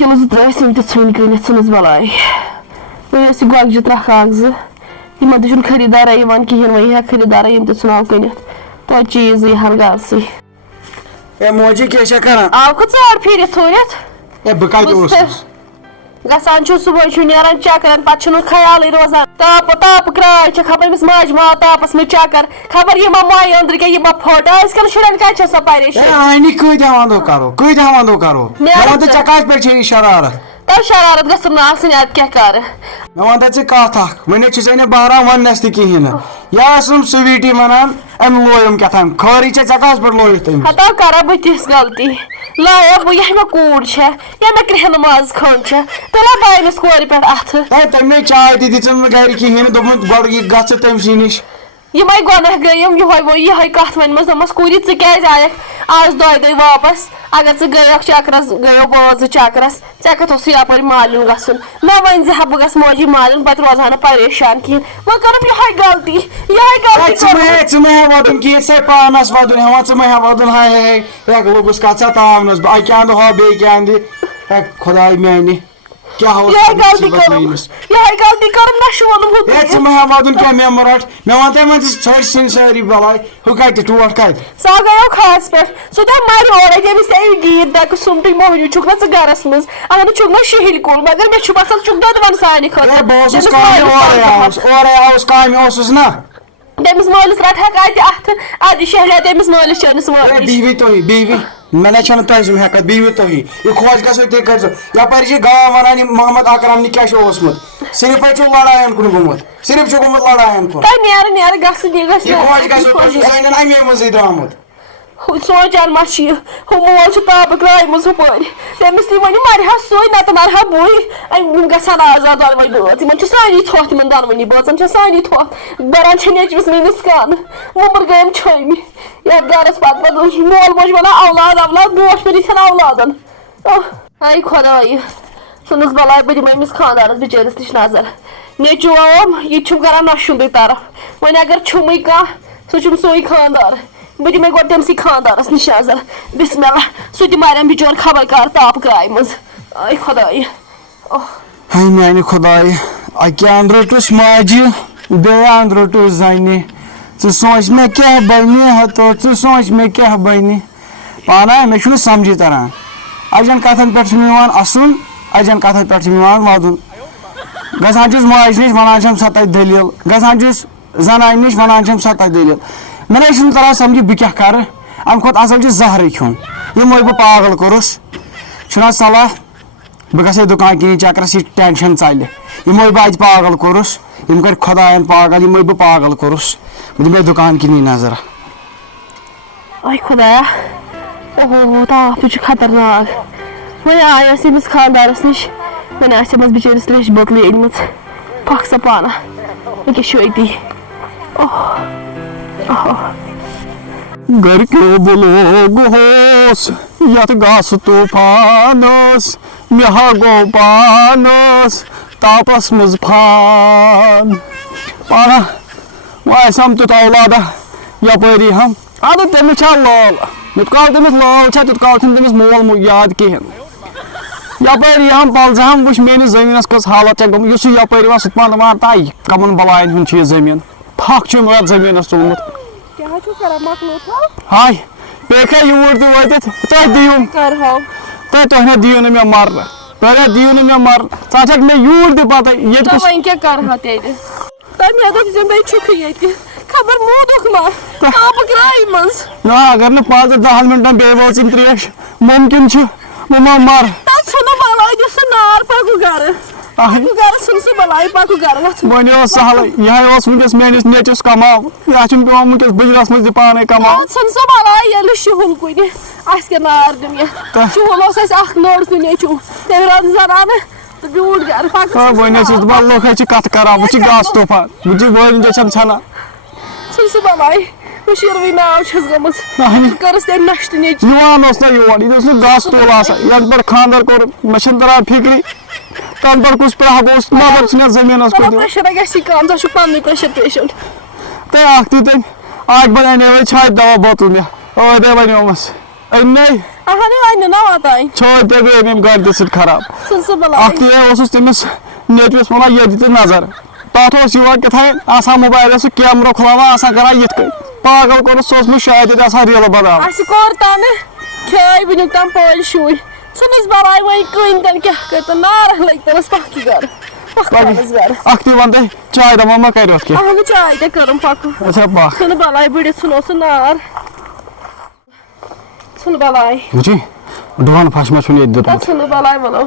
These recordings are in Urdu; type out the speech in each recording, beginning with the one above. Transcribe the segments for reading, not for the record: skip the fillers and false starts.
کِلوٗ 2-3 ٲسۍ یِم تہِ ژھٕنۍ کٕنِتھ ژھٕنُس بَلاے وۄنۍ ٲسۍ یہِ گۄگجہِ 3 اکھ 2 یِمن تہِ چھُنہٕ خٔریٖدارا یِوان کِہیٖنۍ وۄنۍ ہیٚکھ خٔریٖدارا یِم تہِ ژھٕناو کٕنِتھ توتہِ چیٖز یِہَن گرسٕے اے موجی کیٛاہ چھےٚ کران آوکھٕ ژور پھیٖرِتھ تھوٗرِتھ اے بہٕ کتہِ اوسُس گژھان چھُ صبحٲے چھُ نیران چکرن پتہٕ چھُنہٕ خیالٕے روزان تاپہٕ کراے چھِ خبر أمِس ماجہِ ماو تاپس منٛز چکر خبر یہِ ما مۄیہِ أنٛدرٕ کیٚنٛہہ یہِ ما پھٹ أزکٮ۪ن شُرٮ۪ن کتہِ چھےٚ سۄ پریشٲنی آنی کۭتیاہ ونٛدو کرو مےٚ وَن تہٕ ژےٚ کتھ پٮ۪ٹھ چھےٚ یہِ شرارت تۄہہِ شرارت گٔژھٕم نہٕ آسٕنۍ اَدٕ کیٛاہ کرٕ مےٚ وَن تہٕ ژٕ کتھ اکھ وۄنۍ چھُ ژےٚ نہٕ بہران وننس تہِ کِہیٖنۍ نہٕ یہِ ٲسٕم سُویٖٹی ونان أمۍ لویُم کیٛاہتام خٲرٕے چھےٚ ژےٚ کتھ پٮ۪ٹھ لویُتھ تٔمِس ہتا کرا بہٕ تِژھ غلطی لایا بہٕ یہِ مےٚ کوٗر چھےٚ یا مےٚ کرٛہنہٕ ماز کھٔنٛڈ چھےٚ تُلا بہٕ أمِس کورِ پٮ۪ٹھ اَتھٕ تٔمۍ چاے تہِ دِژٕم نہٕ گرِ کِہیٖنۍ نہٕ دوٚپمُت گۄڈٕ یہِ گژھ ژٕ تٔمۍ سٕے نِش یِمے گۄناہ گٔیِم یِہوے کتھ ؤنمٕژ دوٚپمَس کوٗری ژٕ کیٛازِ آیکھ آز 2 دۄہ واپس اگر ژٕ گٔیَکھ چکرس گٔیو بٲژٕ چکرس ژےٚ کتھ اوسُے یپٲرۍ مالیُن گژھُن مےٚ ؤنۍ زِ ہا بہٕ گژھٕ موجی مالیُن پتہٕ روزٕ ہا نہٕ پریشان کِہیٖنۍ وۄنۍ کٔرٕم یِہوے غلطی ژٕ مہ ہےٚ وَدُن کِہیٖنۍ ژٕ پانس وَدُن ہٮ۪وان ژٕ مہ ہےٚ وَدُن ہاے لوٚگُس کتھ ژےٚ تاونس بہٕ اکہِ انٛدٕ ہۄ بیٚیہِ کہِ اندِ خۄداے میانہِ کیٛاہ اوس غلطی کٔرٕم مےٚ شونُم ژٕ مہ ہےٚ وَدُن کینٛہہ مےٚ رٹ مےٚ وَن تہٕ وۄنۍ ژھٔرۍ سٕنٛدۍ سٲری بلاے ہُہ کتہِ ٹوٹھ کتہِ سۄ گٔیو خاص پٮ۪ٹھ سُہ تہِ مرِ اورے ییٚمِس ژےٚ گیٖت دَکہٕ سُمٹٕے موہنیوٗ چھُکھ نا ژٕ گرس منٛز اگر نہٕ چھُکھ نا شِہِلۍ کُل مگر مےٚ چھُ باسان ژٕ چھُکھ دۄدوَن سانہِ خٲطرٕ بہٕ اوسُس اورے آوُس کامہِ اوسُس نا تٔمِس مٲلِس رٹہکھ اَتہِ اَتھٕ اَدٕ شہلے تٔمِس مٲلِس چٲنِس مٲلِس بیٚہوِ تُہۍ بیٚہوِ مےٚ نَے چھَنہٕ تۄہہِ سُنٛد ہٮ۪کتھ بیٚہوِ تُہی یہِ خۄش گژھو تہِ کٔرۍزیو یپٲرۍ چھِ گام وَنان یہِ محمد اکرم نہِ کیٛاہ چھُ اوسمُت صرفے چھُ لڑایَن کُن گوٚمُت صرف چھُ گوٚمُت لڑایَن کُن نیرٕ گژھٕ یہِ گژھِ خۄش گژھو تُہۍ چھُو سانٮ۪ن اَمے منٛزٕے درٛامُت سونٛچان ما چھِ یہِ ہُہ مول چھُ تاپہٕ کرٛایمٕژ ہُپٲرۍ تٔمِس تہِ وۄنۍ مرِ ہا سُے نتہٕ مرٕ ہا بٕے یِم گژھن آزاد دۄنوَے بٲژ یِمن چھِ سانی تھوٚتھ یِمن دۄنوٕنی بٲژن چھِ سانی تھوٚتھ بران چھِ نیٚچوِس میٛٲنِس کانہٕ وُمبر گٔیَم چھٲمہِ یتھ گرس پتہٕ مول موج ونان اولاد برونٛٹھ پھِرِ یِتھٮ۪ن اولادن ہاے خۄداے ژھٕنُس بلاے بہٕ دِمہٕ أمِس خانٛدارس بِچٲرِس نِش نظر نیٚچوٗ اوم یہِ تہِ چھُم کران نۄشُندٕے طرف وۄنۍ اگر چھُمٕے کانٛہہ سُہ چھُم سُے خانٛدار بہٕ دِمے گۄڈٕ تٔمسٕے خانٛدارس نِش نظر بِسمہِ اللہ سُہ تہِ مرٮ۪م بِچور خبر کر تاپہٕ کرٛایہِ منٛز آے خۄداے ہاے میانہِ خۄداے اکہِ انٛدٕ روٚٹُس ماجہِ بیٚیہِ انٛدٕ روٚٹُس زنہِ ژٕ سونٛچ مےٚ کیٛاہ بنہِ ہتو ژٕ سونٛچ مےٚ کیٛاہ بنہِ پانا مےٚ چھُنہٕ سمجھی تران اجٮ۪ن کتھن پٮ۪ٹھ چھُم یِوان اَسُن اجٮ۪ن کتھن پٮ۪ٹھ چھُم یِوان وَدُن گژھان چھُس ماجہِ نِش ونان چھَم سۄ تتہِ دٔلیٖل گژھان چھُس زنانہِ نِش ونان چھَم سۄ تتہِ دٔلیٖل مےٚ نَے چھُنہٕ تران سمجھی بہٕ کیٛاہ کرٕ امہِ کھۄتہٕ اصل چھُ زہرٕے کھیوٚن یِمے بہٕ پاگل کوٚرُس چھُنہ صلح بہٕ گژھے دُکان کِنی چکرس یہِ ٹینشن ژلہِ یِمے بہٕ اتہِ پاگل کوٚرُس یِم کٔرۍ خۄداین پاگل یِمے بہٕ پاگل کوٚرُس بہٕ دِمے دُکان کِنی نظر آے خۄدایا اوہو تاپھ تہِ چھُ خطرناک وۄنۍ آے أسۍ أمِس خانٛدارس نِش وۄنۍ آسہِ أمِس بِچٲرِس لیٚچھ بٔکلہِ أنمٕژ پکھ سا پانا ییٚکیٛاہ چھُ أتی گھر کیو بہٕ لوگہوس یتھ گاسہٕ طوٗفانس مےٚ ہا گوٚو پانس تاپس منٛز فان پانا وۄنۍ آسٮ۪م تیُتھ اولادہ یپٲرۍ یی ہم اَدٕ تٔمِس چھا لٲل یوٗت کال تٔمِس لٲل چھےٚ تیوٗت کال چھُنہٕ تٔمِس مول یاد کِہینۍ یپٲرۍ یی ہم پلزٕ ہم وٕچھ میٲنِس زٔمیٖنس کۄس حالت چھےٚ گٔمٕژ یُس یہِ یپٲرۍ یِوان سُہ تہِ دپان تاے کمن بلاین ہُنٛد چھُ یہِ زٔمیٖن پھکھ چھُ یَتھ زٔمیٖنس ژوٚلمُت ہاے پیٚکھا یوٗر تہِ وٲتِتھ تُہۍ دِیِو تُہۍ نہ دِیِو نہٕ مےٚ مرنہٕ تُہۍ نہ دِیِو نہٕ مےٚ مرنہٕ ژٕ چھکھ مےٚ یوٗر تہِ پتہ ییٚتہِ وۄنۍ کیٛاہ کرہا تیٚلہِ مےٚ دوٚپ زِ مےٚ چھُکھ ییٚتہِ خبر موٗدُکھ ما تاپہٕ کرٛایہِ منٛز نہ اگر نہٕ 5-10 مِنٹن بیٚیہِ وٲژ یِم تریش مُمکِن چھُ بہٕ ما مر ژھٕنو بلاے دِ سُہ نار پکو گرٕ گرٕ ژھٕن سُہ بلاے پکو گرٕ وۄنۍ اوس سہلٕے یِہے اوس ؤنکیٚس میٲنِس نیٚچوِس کماو یا چھُم پیٚوان ؤنکیٚس بٕجرس منٛز تہِ پانے کماو ژھٕن سُہ بلاے ییٚلہِ شُہُل کُنہِ اَسہِ کیٛاہ نار دیُن یتھ شُہُل اوس اَسہِ اکھ نوٚڑ سُہ نیٚچوٗ تٔمۍ روٚن زنانہٕ تہٕ بیوٗٹھ گرٕ وۄنۍ ٲسِس دپان لُکھ ہے چھِ کتھٕ کران وۄنۍ چھِ گاسہٕ طوٗفان وۄنۍ چھِ وٲلۍ چھم ژھنان ژھٕن سُہ بلاے مٔشیٖروٕے ناو چھَس گٔمٕژ کٔرٕس تٔمۍ نشتہٕ نیٚچوٗ یِوان اوس نہ یور ییٚتہِ اوس نہٕ گاسہٕ تول آسان یَنہٕ پٮ۪ٹھ خانٛدر کوٚرُم مےٚ چھُنہٕ تران فِکری تَنہٕ پٮ۪ٹھ کُس پرٛاہ اوس نظر ژھٕنِتھ زٔمیٖنس کُن پریشرا گژھی کم ژٕ چھُکھ پننُے پریشر پیشنٹ تہٕ اکھ تہِ تٔمۍ اکھ بہٕ اَنے وۄنۍ چھاتہِ دوا بوتل مےٚ ٲدۍ وَنیومَس أنۍ اہن آئی نا واتان چھوڑ تیٚلہِ گٔے أمۍ گاڑِ تہِ سۭتۍ خراب ژھٕن سُہ اکھ بلاے تہِ اوسُس تٔمِس نیچوِس وَنان یہِ دِ تہٕ نظر تَتھ اوس یِوان کیٛاہتانۍ آسان موبایلَس سُہ کیمرا کھُلاوان آسان کران یِتھ کٔنۍ پاگل کوٚرُس سُہ اوسمُت شاید ییٚتہِ آسان ریٖلہٕ بناوان اَسہِ کوٚر تَنہٕ کھیٛٲے وٕنیُک تام پٲلۍ شُرۍ ژھٕنُس بلاے وۄنۍ کٕنۍ تَن کیٛاہ کٔرۍتن نارٕ لٔگۍ تَنَس پَکھ گَرٕ پَکھ پانَس گَرٕ اکھ تہِ وَن تہٕ چاے دَپا ما کَرِ اَتھ کیٚنٛہہ اہنُو چاے تے کٔرٕم پَکُن اچھا پکھ ژھٕنہٕ بلاے بٕڑِتھ ژھٕنو سُہ نار ژھٕنہٕ بلاے وٕچھی ڈوٗن پھش مےٚ چھُنہٕ ییٚتہِ دیُتمُت ژھٕنہٕ بلاے وَنو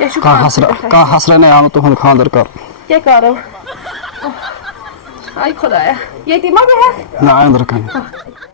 یہِ چھُ کانٛہہ حسرَنے آو نہٕ تُہُنٛد خانٛدر کَرُن کیٛاہ کَرو آے خۄدایا ییٚتی ما بیٚہکھ نہ أنٛدرٕ کَنہِ